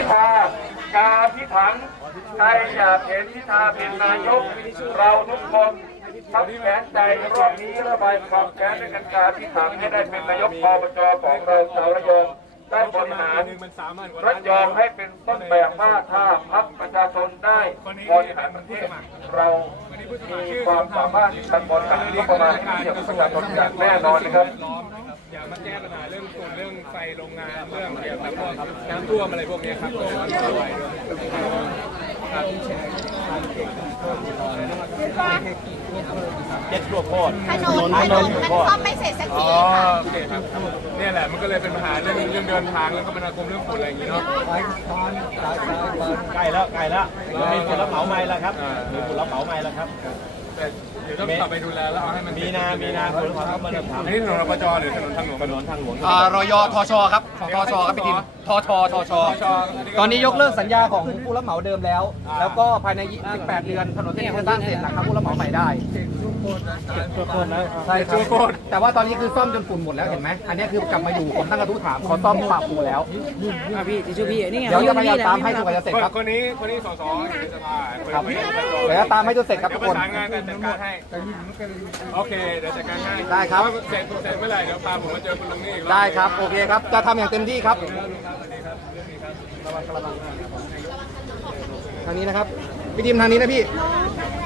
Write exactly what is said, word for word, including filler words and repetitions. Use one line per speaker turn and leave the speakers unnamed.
ธากาพิถังใครอยากเห็นพิธาเป็นนายกเราทุกคนทับแขนใจรอบนี้ระบายความแค้นในการกาพิถังให้ได้เป็นนายกอบจของเราชาวระยองได้บริหารระยองให้เป็นต้นแบบว่าถ้าพรรคประชาชนได้บริหารประเทศเรามีความสามารถที่จะบริหารงบประมาณให้เกี่ยวกับประชาชนอย่างแน่นอนนะครับ
อย่ามาแก้ปัญหาเรื่องฝุ่นเรื่องไฟโรงงานเรื่องเกี่ยวกับน้ำท่วมอะไรพวกนี้ครับเลยมันไม่ไหวด้วย
เจ็ดตัวโคตร
ถนนถนนมันซ่อมไม่เสร็จสักทีค่ะ
โอเคครับเนี่ยแหละมันก็เลยเป็นปัญหาเรื่องเรื่องเดินทางเรื่องคมนาคมเรื่องฝุ่นอะไรอย่างนี้เนาะ
ใกล้แล้วใกล้แล้วมีฝุ่นรับเหมาใหม่แล้วครับมีฝุ่นรับเหมาใหม่แล้วครับ
แต่เดี๋ยวต้องกลับไปดูแลแล้วเอาให้มัน
มีนามีนาฝุ่นรับเหมามาเริ่มทำ
อันนี้ถนนรปจหรือถนนทางหลวง
ถนนทางหลวง
อ่ารยทชครับของทชครับพี่ทิมทชทชตอนนี้ยกเลิกสัญญาของผู้รับเหมาเดิมแล้วแล้วก็ภายในสิบแปดเดือนถนนเส้นนี้จะสร้างเสร็จนะครับผู้รับเหมาใหม่ได้
ตัวโคตรนะ
ใช่ครับแต่ว่าตอนนี้คือซ่อมจนฝุ่นหมดแล้วเห็นไหมอันนี้คือกลับมาอยู่ผมตั้งกระทู้ถามเขาซ่อมปรับปูแล้ว
พี่ทิชชู่พี่นี่ไง
เดี๋ยวจะพยายามตามให้จนกว่าจะเสร็จครับ
คนนี้คนนี้สสในสภา
ครับเดี๋ยวตามให้จนเสร็จครับทุกคน
ประสานงานกันจัดการให้โอเคเดี๋ยวจัดการให้
ได้ครับ
เสร็จเสร็จเมื่อไหร่เดี๋ยวพาผมมาเจอคุณลุงนี่อีก
ได้ครับโอเคครับจะทำอย่างเต็มที่ครับทางนี้นะครับพี่ทีมทางนี้นะพี่